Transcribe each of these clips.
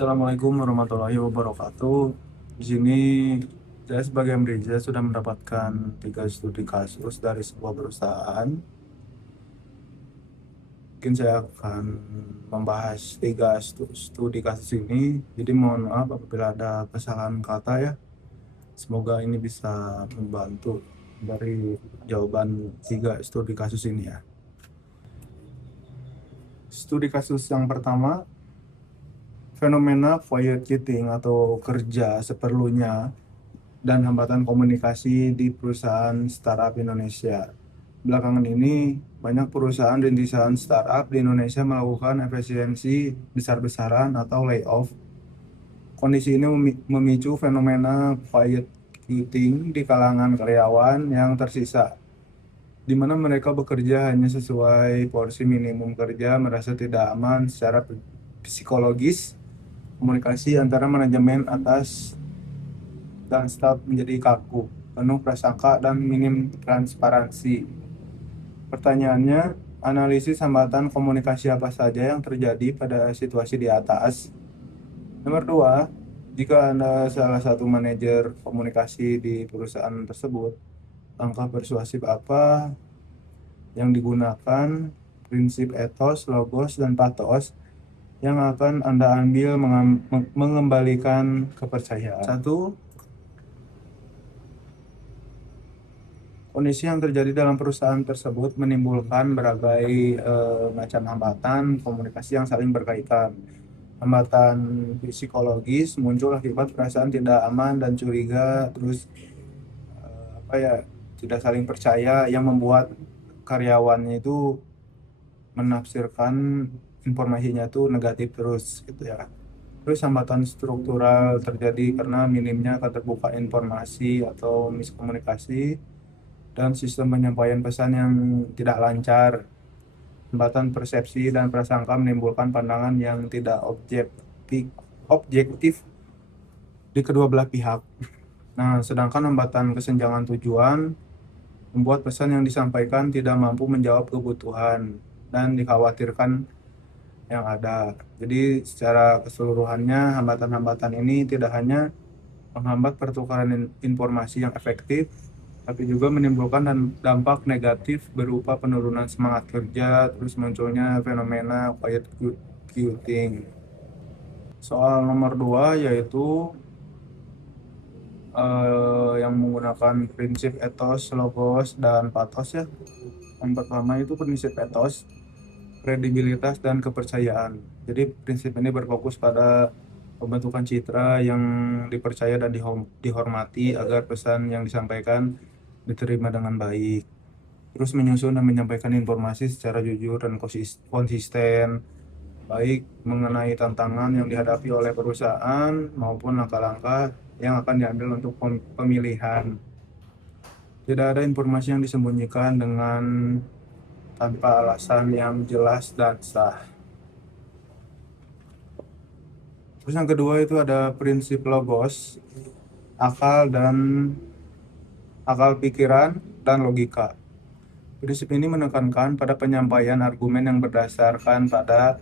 Assalamualaikum warahmatullahi wabarakatuh. Di sini saya sebagai manajer sudah mendapatkan 3 studi kasus dari sebuah perusahaan. Mungkin saya akan membahas 3 studi kasus ini. Jadi mohon maaf apabila ada kesalahan kata ya. Semoga ini bisa membantu dari jawaban 3 studi kasus ini ya. Studi kasus yang pertama, fenomena quiet quitting atau kerja seperlunya dan hambatan komunikasi di perusahaan startup Indonesia. Belakangan ini, banyak perusahaan rintisan startup di Indonesia melakukan efisiensi besar-besaran atau layoff. Kondisi ini memicu fenomena quiet quitting di kalangan karyawan yang tersisa, di mana mereka bekerja hanya sesuai porsi minimum kerja, merasa tidak aman secara psikologis. Komunikasi antara manajemen atas dan staf menjadi kaku, penuh prasangka dan minim transparansi. Pertanyaannya, analisis hambatan komunikasi apa saja yang terjadi pada situasi di atas? Nomor 2, jika Anda salah satu manajer komunikasi di perusahaan tersebut, langkah persuasif apa yang digunakan, prinsip etos, logos, dan pathos yang akan Anda ambil mengembalikan kepercayaan. 1. Kondisi yang terjadi dalam perusahaan tersebut menimbulkan berbagai macam hambatan komunikasi yang saling berkaitan. Hambatan psikologis muncul akibat perasaan tidak aman dan curiga, terus tidak saling percaya yang membuat karyawannya itu menafsirkan informasinya itu negatif terus gitu ya. Terus hambatan struktural terjadi karena minimnya keterbukaan informasi atau miskomunikasi dan sistem penyampaian pesan yang tidak lancar. Hambatan persepsi dan prasangka menimbulkan pandangan yang tidak objektif di kedua belah pihak. Nah, sedangkan hambatan kesenjangan tujuan membuat pesan yang disampaikan tidak mampu menjawab kebutuhan dan dikhawatirkan yang ada. Jadi secara keseluruhannya hambatan-hambatan ini tidak hanya menghambat pertukaran informasi yang efektif, tapi juga menimbulkan dampak negatif berupa penurunan semangat kerja, terus munculnya fenomena quiet quitting. Soal nomor 2 yaitu yang menggunakan prinsip etos, logos, dan pathos ya. Yang pertama itu prinsip etos, kredibilitas dan kepercayaan. Jadi prinsip ini berfokus pada pembentukan citra yang dipercaya dan dihormati agar pesan yang disampaikan diterima dengan baik. Terus menyusun dan menyampaikan informasi secara jujur dan konsisten, baik mengenai tantangan yang dihadapi oleh perusahaan maupun langkah-langkah yang akan diambil untuk pemilihan. Tidak ada informasi yang disembunyikan dengan tanpa alasan yang jelas dan sah. Terus yang kedua itu ada prinsip logos, akal pikiran dan logika. Prinsip ini menekankan pada penyampaian argumen yang berdasarkan pada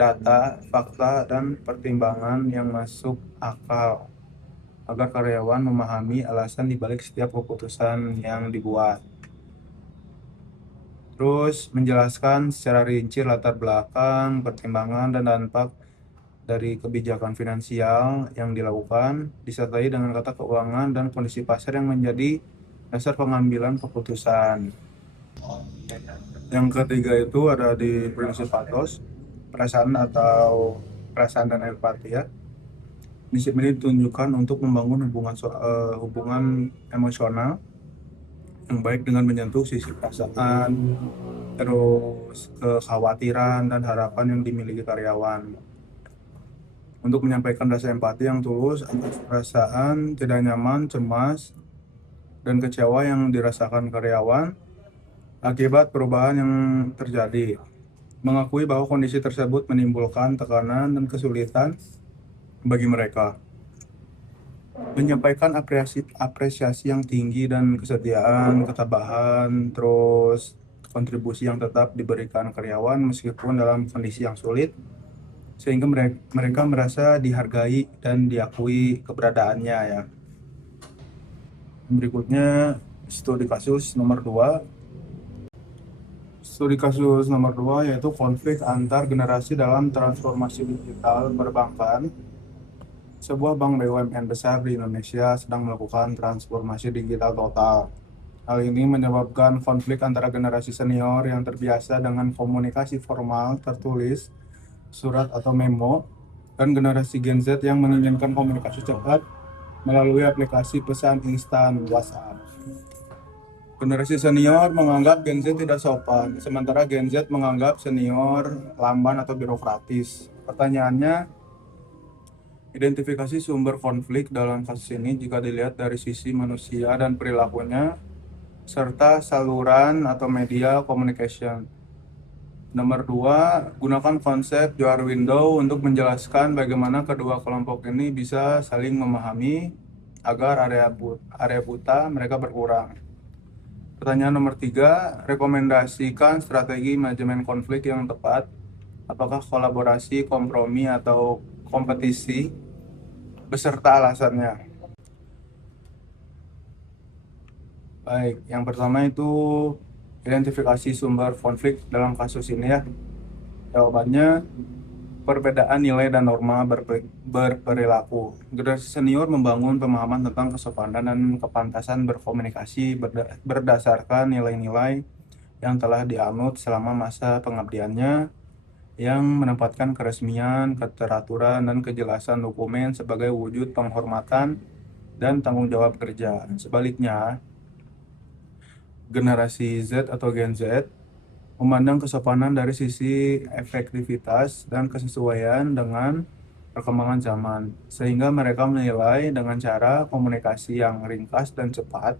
data, fakta, dan pertimbangan yang masuk akal agar karyawan memahami alasan dibalik setiap keputusan yang dibuat. Terus menjelaskan secara rinci latar belakang, pertimbangan, dan dampak dari kebijakan finansial yang dilakukan, disertai dengan kata keuangan dan kondisi pasar yang menjadi dasar pengambilan keputusan. Yang ketiga itu ada di prinsip pathos, perasaan dan empati ya. Prinsip ini ditunjukkan untuk membangun hubungan emosional yang baik dengan menyentuh sisi perasaan, terus kekhawatiran dan harapan yang dimiliki karyawan. Untuk menyampaikan rasa empati yang tulus atas perasaan tidak nyaman, cemas, dan kecewa yang dirasakan karyawan akibat perubahan yang terjadi. Mengakui bahwa kondisi tersebut menimbulkan tekanan dan kesulitan bagi mereka. Menyampaikan apresiasi yang tinggi dan kesetiaan, ketabahan, terus kontribusi yang tetap diberikan karyawan meskipun dalam kondisi yang sulit, sehingga mereka merasa dihargai dan diakui keberadaannya ya. Berikutnya studi kasus nomor 2. Studi kasus nomor 2 yaitu konflik antar generasi dalam transformasi digital perbankan. Sebuah bank BUMN besar di Indonesia sedang melakukan transformasi digital total. Hal ini menyebabkan konflik antara generasi senior yang terbiasa dengan komunikasi formal tertulis, surat atau memo, dan generasi Gen Z yang menginginkan komunikasi cepat melalui aplikasi pesan instan WhatsApp. Generasi senior menganggap Gen Z tidak sopan, sementara Gen Z menganggap senior lamban atau birokratis. Pertanyaannya, identifikasi sumber konflik dalam kasus ini jika dilihat dari sisi manusia dan perilakunya, serta saluran atau media communication. Nomor 2, gunakan konsep Johar Window untuk menjelaskan bagaimana kedua kelompok ini bisa saling memahami agar area buta mereka berkurang. Pertanyaan nomor 3, rekomendasikan strategi manajemen konflik yang tepat. Apakah kolaborasi, kompromi, atau kompetisi? Beserta alasannya. Baik, yang pertama itu identifikasi sumber konflik dalam kasus ini ya. Jawabannya, perbedaan nilai dan norma berperilaku. Generasi senior membangun pemahaman tentang kesopanan dan kepantasan berkomunikasi berdasarkan nilai-nilai yang telah dianut selama masa pengabdiannya, yang menempatkan keresmian, keteraturan, dan kejelasan dokumen sebagai wujud penghormatan dan tanggung jawab kerja. Sebaliknya, generasi Z atau Gen Z memandang kesopanan dari sisi efektivitas dan kesesuaian dengan perkembangan zaman, sehingga mereka menilai dengan cara komunikasi yang ringkas dan cepat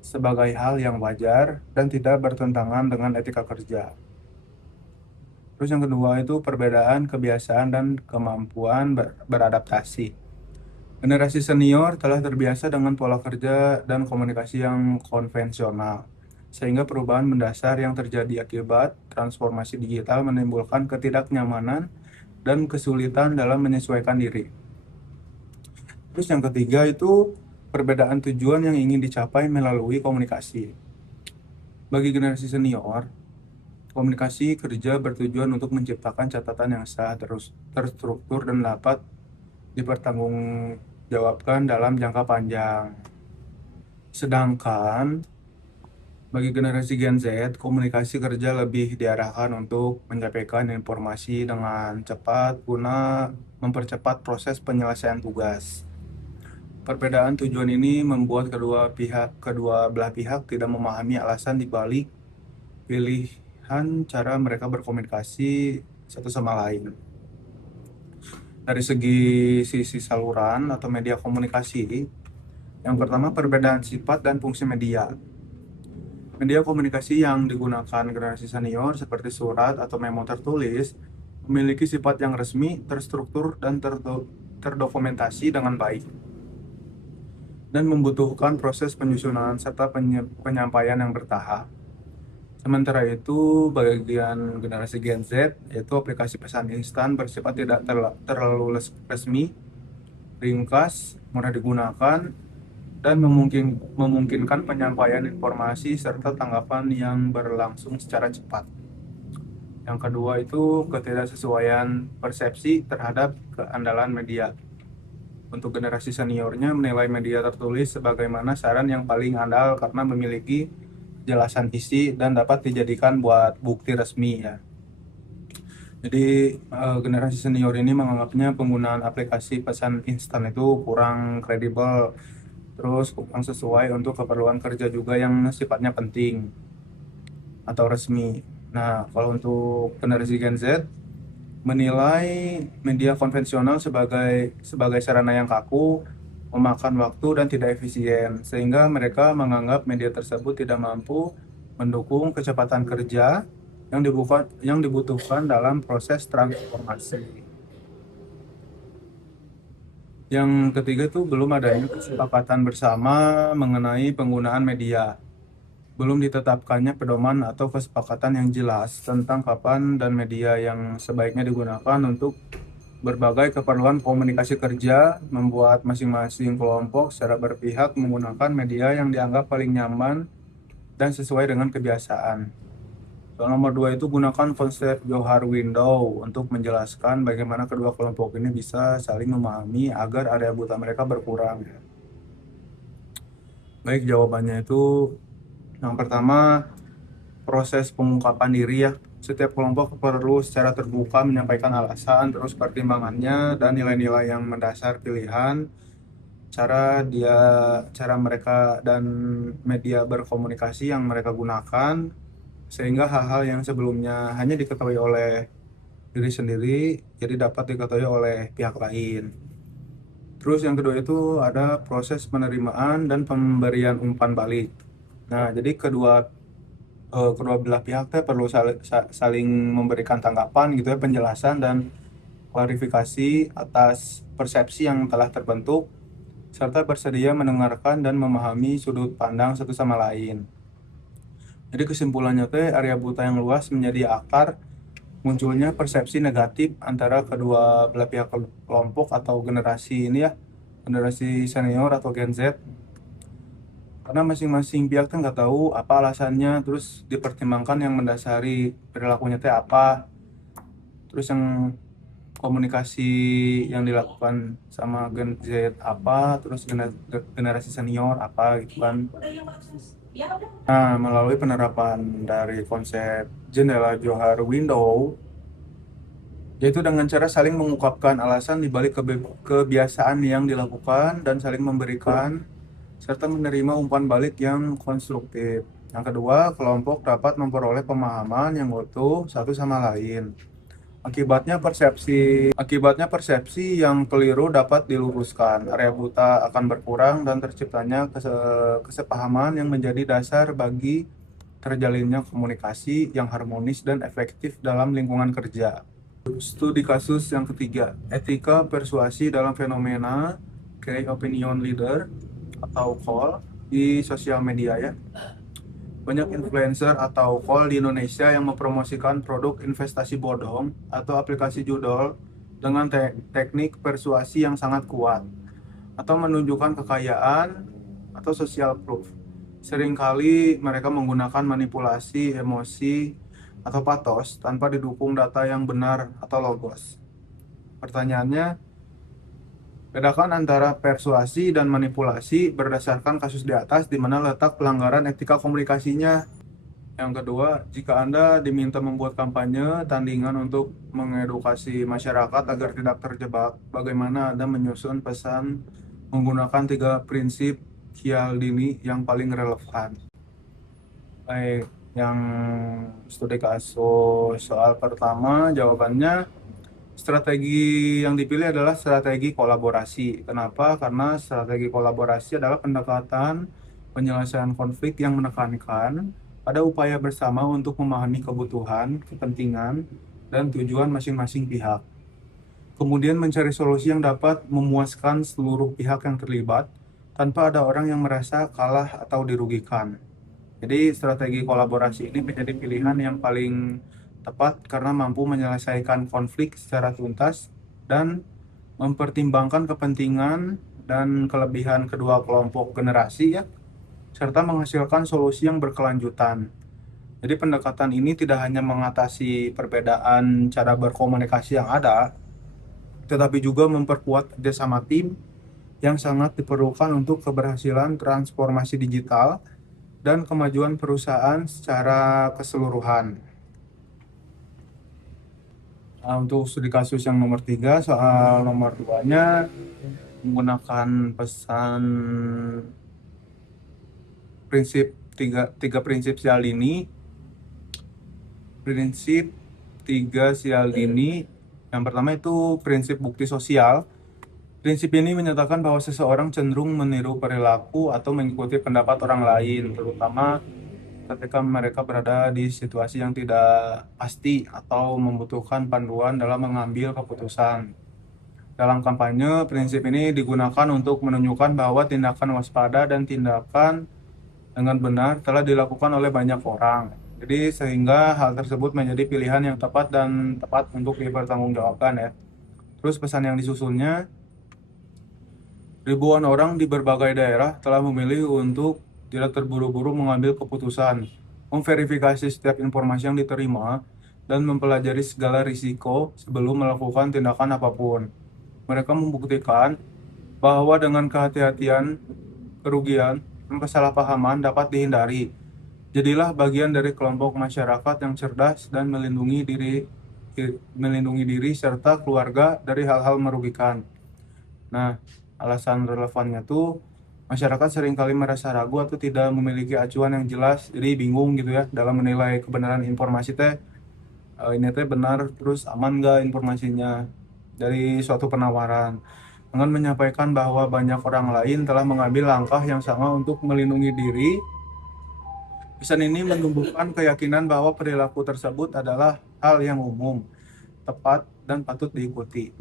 sebagai hal yang wajar dan tidak bertentangan dengan etika kerja. Terus yang kedua itu perbedaan kebiasaan dan kemampuan beradaptasi. Generasi senior telah terbiasa dengan pola kerja dan komunikasi yang konvensional, sehingga perubahan mendasar yang terjadi akibat transformasi digital menimbulkan ketidaknyamanan dan kesulitan dalam menyesuaikan diri. Terus yang ketiga itu perbedaan tujuan yang ingin dicapai melalui komunikasi. Bagi generasi senior, komunikasi kerja bertujuan untuk menciptakan catatan yang sah, terstruktur, dan dapat dipertanggungjawabkan dalam jangka panjang. Sedangkan bagi generasi Gen Z, komunikasi kerja lebih diarahkan untuk menyampaikan informasi dengan cepat guna mempercepat proses penyelesaian tugas. Perbedaan tujuan ini membuat kedua belah pihak tidak memahami alasan dibalik pilihan cara mereka berkomunikasi satu sama lain. Dari sisi saluran atau media komunikasi, yang pertama perbedaan sifat dan fungsi media. Media komunikasi yang digunakan generasi senior seperti surat atau memo tertulis memiliki sifat yang resmi, terstruktur, dan terdokumentasi dengan baik, dan membutuhkan proses penyusunan serta penyampaian yang bertahap. Sementara itu, bagian generasi Gen Z, yaitu aplikasi pesan instan bersifat tidak terlalu resmi, ringkas, mudah digunakan, dan memungkinkan penyampaian informasi serta tanggapan yang berlangsung secara cepat. Yang kedua itu ketidaksesuaian persepsi terhadap keandalan media. Untuk generasi seniornya menilai media tertulis sebagaimana saran yang paling andal karena memiliki kejelasan isi dan dapat dijadikan buat bukti resmi ya. Jadi generasi senior ini menganggapnya penggunaan aplikasi pesan instan itu kurang kredibel, terus kurang sesuai untuk keperluan kerja juga yang sifatnya penting atau resmi. Nah, kalau untuk generasi Gen Z menilai media konvensional sebagai sarana yang kaku, memakan waktu dan tidak efisien, sehingga mereka menganggap media tersebut tidak mampu mendukung kecepatan kerja yang dibutuhkan dalam proses transformasi. Yang ketiga itu belum adanya kesepakatan bersama mengenai penggunaan media. Belum ditetapkannya pedoman atau kesepakatan yang jelas tentang kapan dan media yang sebaiknya digunakan untuk berbagai keperluan komunikasi kerja, membuat masing-masing kelompok secara berpihak menggunakan media yang dianggap paling nyaman dan sesuai dengan kebiasaan. Soal nomor 2 itu gunakan konsep Johar Window untuk menjelaskan bagaimana kedua kelompok ini bisa saling memahami agar area buta mereka berkurang. Baik, jawabannya itu yang pertama, proses pengungkapan diri ya. Setiap kelompok perlu secara terbuka menyampaikan alasan, terus pertimbangannya, dan nilai-nilai yang mendasar pilihan, cara mereka dan media berkomunikasi yang mereka gunakan, sehingga hal-hal yang sebelumnya hanya diketahui oleh diri sendiri, jadi dapat diketahui oleh pihak lain. Terus yang kedua itu ada proses penerimaan dan pemberian umpan balik. Nah, jadi kedua belah pihak teh perlu saling memberikan tanggapan gitu ya, penjelasan dan klarifikasi atas persepsi yang telah terbentuk, serta bersedia mendengarkan dan memahami sudut pandang satu sama lain. Jadi kesimpulannya teh area buta yang luas menjadi akar munculnya persepsi negatif antara kedua belah pihak kelompok atau generasi ini ya, generasi senior atau Gen Z, karena masing-masing pihak kan nggak tahu apa alasannya, terus dipertimbangkan yang mendasari perilakunya teh apa, terus yang komunikasi yang dilakukan sama Gen Z apa, terus generasi senior apa gitu kan. Nah, melalui penerapan dari konsep jendela Johar Window, yaitu dengan cara saling mengungkapkan alasan di balik kebiasaan yang dilakukan dan saling memberikan serta menerima umpan balik yang konstruktif. Yang kedua, kelompok dapat memperoleh pemahaman yang utuh satu sama lain. Akibatnya persepsi yang keliru dapat diluruskan. Area buta akan berkurang dan terciptanya kesepahaman yang menjadi dasar bagi terjalinnya komunikasi yang harmonis dan efektif dalam lingkungan kerja. Studi kasus yang ketiga, etika persuasi dalam fenomena Key Opinion Leader atau KOL di sosial media ya. Banyak influencer atau KOL di Indonesia yang mempromosikan produk investasi bodong atau aplikasi judul dengan teknik persuasi yang sangat kuat atau menunjukkan kekayaan atau social proof. Seringkali mereka menggunakan manipulasi emosi atau patos tanpa didukung data yang benar atau logos. Pertanyaannya, bedakan antara persuasi dan manipulasi berdasarkan kasus di atas, di mana letak pelanggaran etika komunikasinya. Yang kedua, jika Anda diminta membuat kampanye tandingan untuk mengedukasi masyarakat agar tidak terjebak, bagaimana Anda menyusun pesan menggunakan 3 prinsip Cialdini yang paling relevan? Baik, yang studi kasus soal pertama, jawabannya strategi yang dipilih adalah strategi kolaborasi. Kenapa? Karena strategi kolaborasi adalah pendekatan penyelesaian konflik yang menekankan pada upaya bersama untuk memahami kebutuhan, kepentingan, dan tujuan masing-masing pihak. Kemudian mencari solusi yang dapat memuaskan seluruh pihak yang terlibat tanpa ada orang yang merasa kalah atau dirugikan. Jadi strategi kolaborasi ini menjadi pilihan yang paling tepat karena mampu menyelesaikan konflik secara tuntas dan mempertimbangkan kepentingan dan kelebihan kedua kelompok generasi ya, serta menghasilkan solusi yang berkelanjutan. Jadi pendekatan ini tidak hanya mengatasi perbedaan cara berkomunikasi yang ada, tetapi juga memperkuat kerjasama tim yang sangat diperlukan untuk keberhasilan transformasi digital dan kemajuan perusahaan secara keseluruhan. Nah, untuk studi kasus yang nomor 3, soal nomor 2-nya menggunakan tiga prinsip Cialdini. Prinsip 3 Cialdini, yang pertama itu prinsip bukti sosial. Prinsip ini menyatakan bahwa seseorang cenderung meniru perilaku atau mengikuti pendapat orang lain, terutama ketika mereka berada di situasi yang tidak pasti atau membutuhkan panduan dalam mengambil keputusan. Dalam kampanye, prinsip ini digunakan untuk menunjukkan bahwa tindakan waspada dan tindakan dengan benar telah dilakukan oleh banyak orang. Jadi sehingga hal tersebut menjadi pilihan yang tepat dan tepat untuk dipertanggungjawabkan ya. Terus pesan yang disusunnya, ribuan orang di berbagai daerah telah memilih untuk tidak terburu-buru mengambil keputusan, memverifikasi setiap informasi yang diterima, dan mempelajari segala risiko sebelum melakukan tindakan apapun. Mereka membuktikan bahwa dengan kehati-hatian, kerugian, dan kesalahpahaman dapat dihindari. Jadilah bagian dari kelompok masyarakat yang cerdas dan melindungi diri serta keluarga dari hal-hal merugikan. Nah, alasan relevannya tuh masyarakat seringkali merasa ragu atau tidak memiliki acuan yang jelas, jadi bingung gitu ya dalam menilai kebenaran informasi teh. Ini teh benar terus aman nggak informasinya dari suatu penawaran. Dengan menyampaikan bahwa banyak orang lain telah mengambil langkah yang sama untuk melindungi diri, pesan ini menumbuhkan keyakinan bahwa perilaku tersebut adalah hal yang umum, tepat, dan patut diikuti.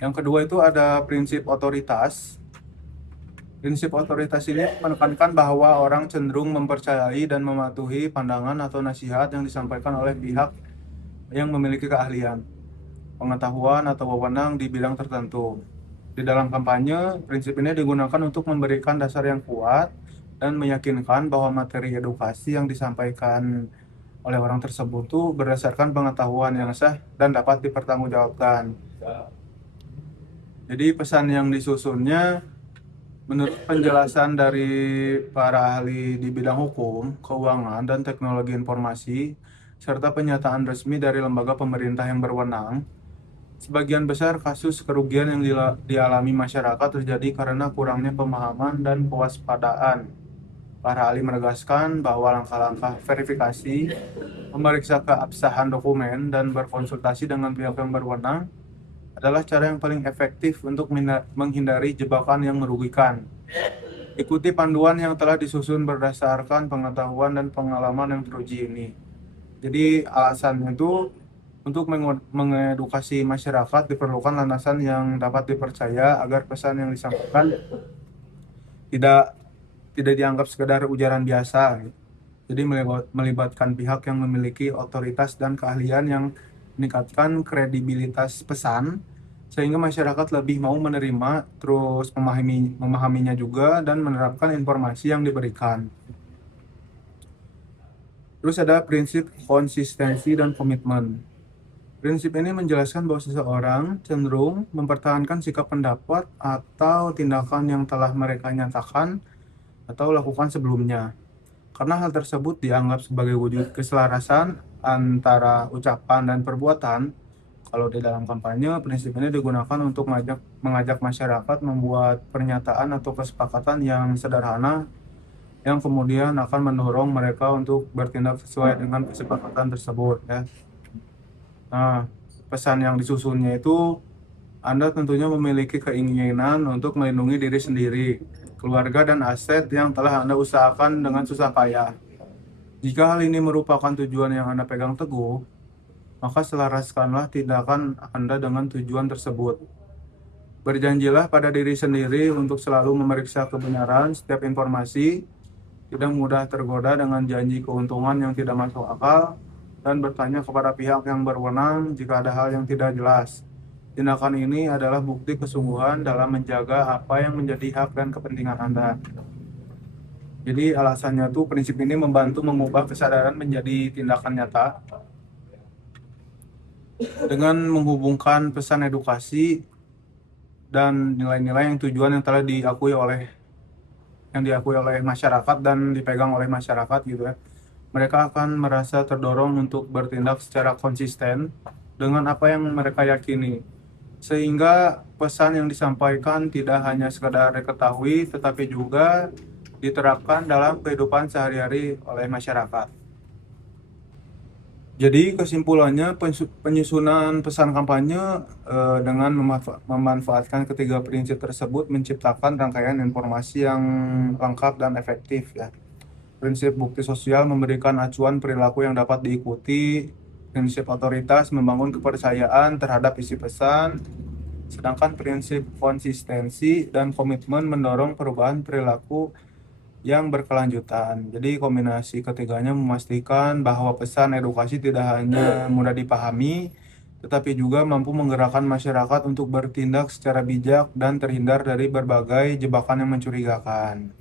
Yang kedua itu ada prinsip otoritas. Prinsip otoritas ini menekankan bahwa orang cenderung mempercayai dan mematuhi pandangan atau nasihat yang disampaikan oleh pihak yang memiliki keahlian, pengetahuan, atau wewenang di bidang tertentu. Di dalam kampanye, prinsip ini digunakan untuk memberikan dasar yang kuat dan meyakinkan bahwa materi edukasi yang disampaikan oleh orang tersebut itu berdasarkan pengetahuan yang sah dan dapat dipertanggungjawabkan. Jadi pesan yang disusunnya menurut penjelasan dari para ahli di bidang hukum, keuangan, dan teknologi informasi, serta penyataan resmi dari lembaga pemerintah yang berwenang, sebagian besar kasus kerugian yang dialami masyarakat terjadi karena kurangnya pemahaman dan kewaspadaan. Para ahli menegaskan bahwa langkah-langkah verifikasi, memeriksa keabsahan dokumen, dan berkonsultasi dengan pihak yang berwenang adalah cara yang paling efektif untuk menghindari jebakan yang merugikan. Ikuti panduan yang telah disusun berdasarkan pengetahuan dan pengalaman yang teruji ini. Jadi alasannya itu untuk mengedukasi masyarakat diperlukan landasan yang dapat dipercaya agar pesan yang disampaikan tidak tidak dianggap sekedar ujaran biasa. Jadi melibatkan pihak yang memiliki otoritas dan keahlian yang meningkatkan kredibilitas pesan sehingga masyarakat lebih mau menerima, terus memahaminya juga dan menerapkan informasi yang diberikan. Terus ada prinsip konsistensi dan komitmen. Prinsip ini menjelaskan bahwa seseorang cenderung mempertahankan sikap pendapat atau tindakan yang telah mereka nyatakan atau lakukan sebelumnya. Karena hal tersebut dianggap sebagai wujud keselarasan antara ucapan dan perbuatan. Kalau di dalam kampanye, prinsip ini digunakan untuk mengajak masyarakat membuat pernyataan atau kesepakatan yang sederhana yang kemudian akan mendorong mereka untuk bertindak sesuai dengan kesepakatan tersebut ya. Nah, pesan yang disusunnya itu Anda tentunya memiliki keinginan untuk melindungi diri sendiri, keluarga, dan aset yang telah Anda usahakan dengan susah payah. Jika hal ini merupakan tujuan yang Anda pegang teguh, maka selaraskanlah tindakan Anda dengan tujuan tersebut. Berjanjilah pada diri sendiri untuk selalu memeriksa kebenaran setiap informasi, tidak mudah tergoda dengan janji keuntungan yang tidak masuk akal, dan bertanya kepada pihak yang berwenang jika ada hal yang tidak jelas. Tindakan ini adalah bukti kesungguhan dalam menjaga apa yang menjadi hak dan kepentingan Anda. Jadi alasannya tuh prinsip ini membantu mengubah kesadaran menjadi tindakan nyata dengan menghubungkan pesan edukasi dan nilai-nilai yang tujuan yang telah diakui oleh masyarakat dan dipegang oleh masyarakat gitu ya. Mereka akan merasa terdorong untuk bertindak secara konsisten dengan apa yang mereka yakini. Sehingga pesan yang disampaikan tidak hanya sekadar diketahui tetapi juga diterapkan dalam kehidupan sehari-hari oleh masyarakat. Jadi kesimpulannya penyusunan pesan kampanye dengan memanfaatkan ketiga prinsip tersebut menciptakan rangkaian informasi yang lengkap dan efektif ya. Prinsip bukti sosial memberikan acuan perilaku yang dapat diikuti. Prinsip otoritas membangun kepercayaan terhadap isi pesan. Sedangkan prinsip konsistensi dan komitmen mendorong perubahan perilaku yang berkelanjutan. Jadi kombinasi ketiganya memastikan bahwa pesan edukasi tidak hanya mudah dipahami, tetapi juga mampu menggerakkan masyarakat untuk bertindak secara bijak dan terhindar dari berbagai jebakan yang mencurigakan.